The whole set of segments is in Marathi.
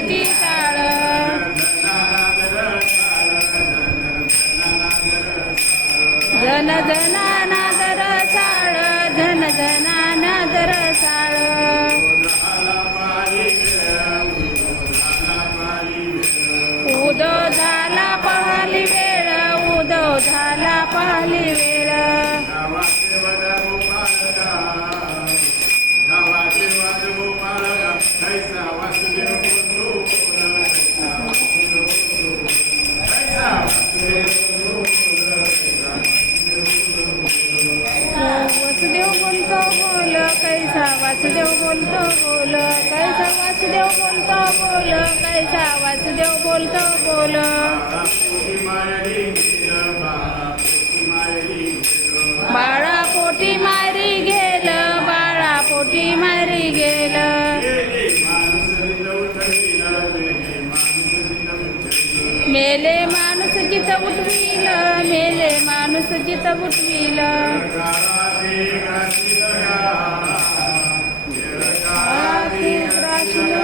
你的。बोल कैसा वासुदेव बोलतो बोल बाळा पोटी मारी गेल बाळा पोटी मारी गेल मेले माणूस जित उठविल मेले माणूस जित उठविल वासुदेव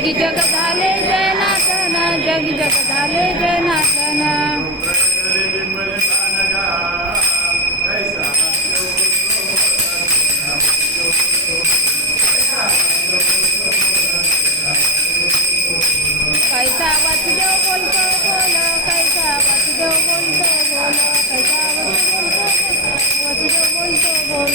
जगी जग झाले जयनाथन जगी जग झाले जयनाथन. कैसा वासुदेव बोलतो बोल कैसा वासुदेव बोलतो बोल कैसा वासुदेव बोलतो बोल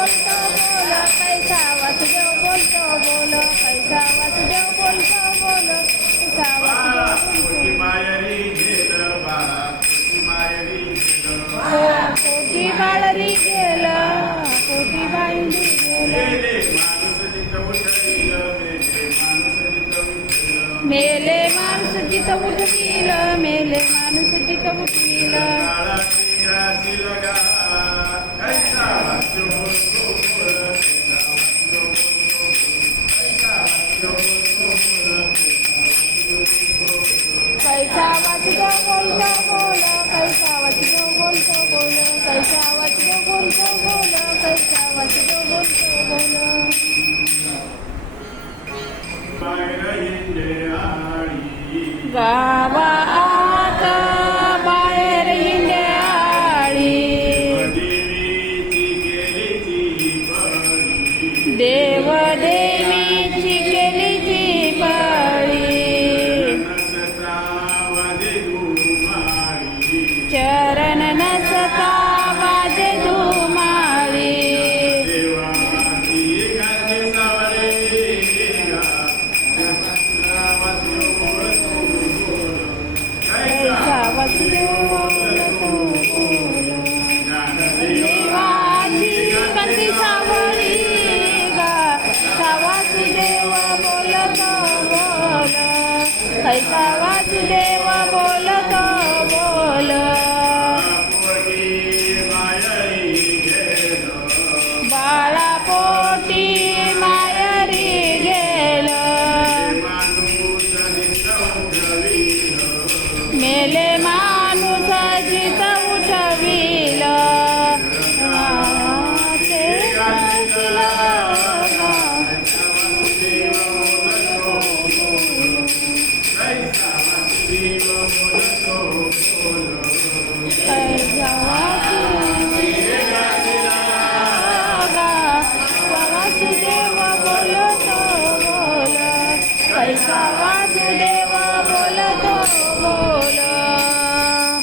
बोलतो बोल पैसा वासुदेव बोलतो बोल पैसा वासुदेव बोलतो बोल पैसा वासुदेव कोटी बाळरी गेला कोटी बाळरी गेला. मेले माणूस जित उठवील मेले माणूस जित उठवील बोलतो बोल कैसा वासुदेव बोलतो बोल कैसा वासुदेव बोलतो बोल गावात कैसा वासुदेव बोलतो बोल मेले माणूस जित